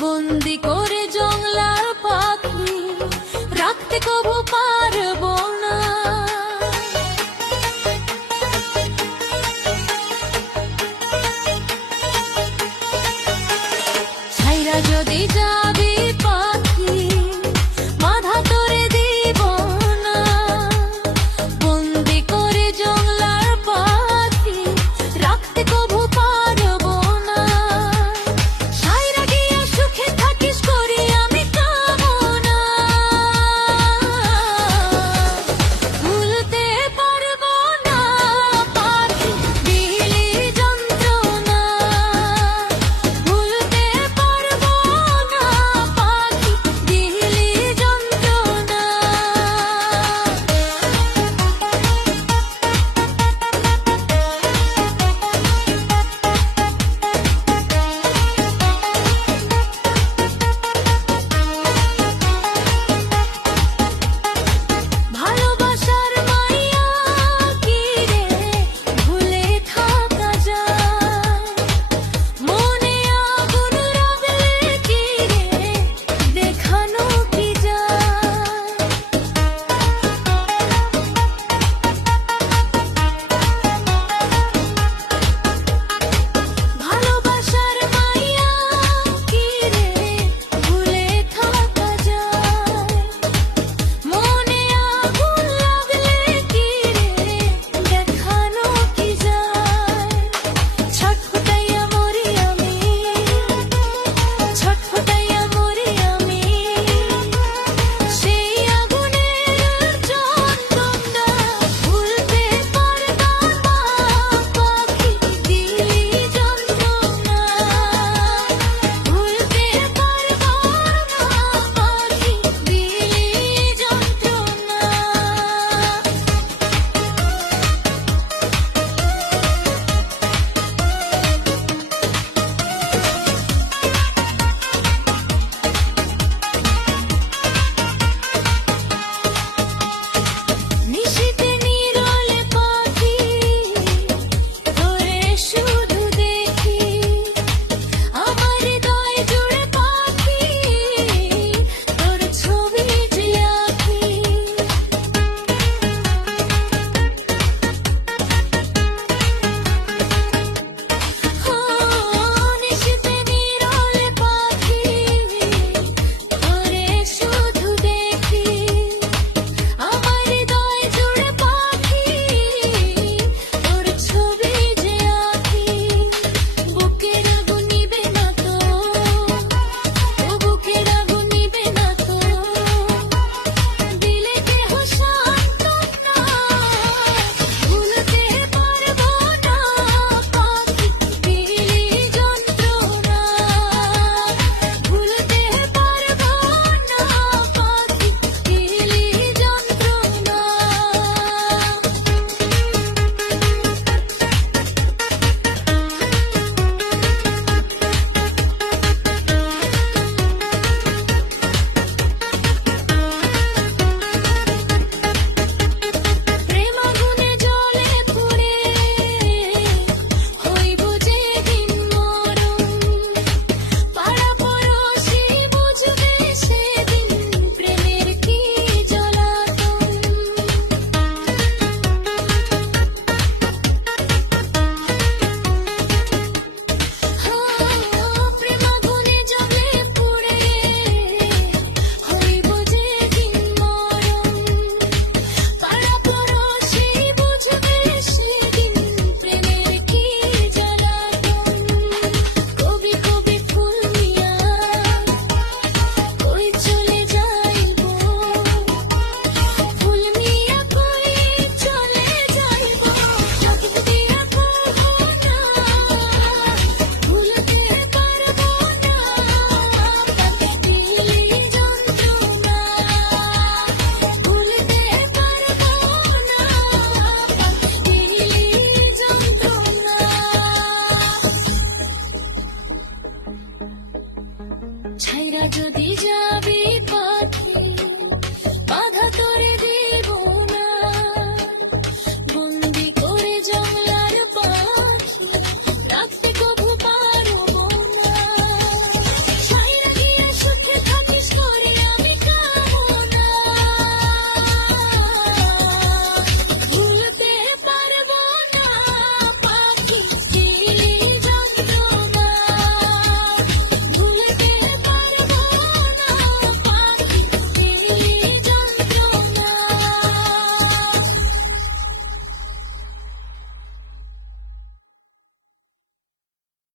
বন্দি করে জংলার পাখি রাখতে কবু পারবো না। ছাইরা যদি যাবি পাখি বাধা তোরে দিব না। বন্দি করে জংলার পাখি রাখতে কবু পারবো না। ছাইরা গিয়া সুখে থাকিস করি আমি কামনা। ভুলতে পারবো না পাখি দিলি যন্ত্রণা। ভুলতে পারবো না পাখি দিলি যন্ত্রণা। ভালোবাসার মাইয়া কি রে ভুলে থাকা যায়। মনে আগুন লাগলে কি রে দেখানো কি যায়। ভালোবাসার মাইয়া কি রে ভুলে থাকা যায়। মনে আগুন লাগলে কি রে দেখানো কি যায়। ছটফটাইয়া মরি আমি, ছটফটাইয়া মরি আমি। সেই আগুনের যন্ত্রণা ভুলতে পারবো না পাখি দিলি যন্ত্রণা। ভুলতে পারবো না পাখি দিলি যন্ত্রণা। নিশীথে নীরলে পাখি তোরে শুধু দেখি। আমার হৃদয় জুড়ে পাখি তোর ছবি যে আঁকি। নিশীথে নীরলে পাখি তোরে শুধু দেখি। আমার হৃদয় জুড়ে পাখি তোর ছবি যে আঁকি। বুকের আগুন নিবে না তো, ও বুকের আগুন নিবে না তো। দিলে কেহ সান্ত্বনা। ভুলতে পারবো না পাখি দিলি যন্ত্রণা। ভুলতে পারবো না পাখি দিলি যন্ত্রণা। প্রেম আগুনে জ্বলে পুড়ে হইব যেদিন মরণ। পাড়া-পড়শি বুঝবে সেদিন প্রেমের কি জ্বালাতন। প্রেম আগুনে জ্বলে পুড়ে হইব যেদিন মরণ। পাড়া-পড়শি বুঝবে সেদিন প্রেমের কি জ্বালাতন। কবি কবি ফুল মিয়া কই চলে যাইব। ফুল মিয়া কই চলে যাইব। জগৎ দিয়া করবো না, ভুলতে পারবো না পাখি দিলি যন্ত্রণা। ভুলতে পারবো না পাখি দিলি যন্ত্রণা। ছাইরা যদি যাবি পাখি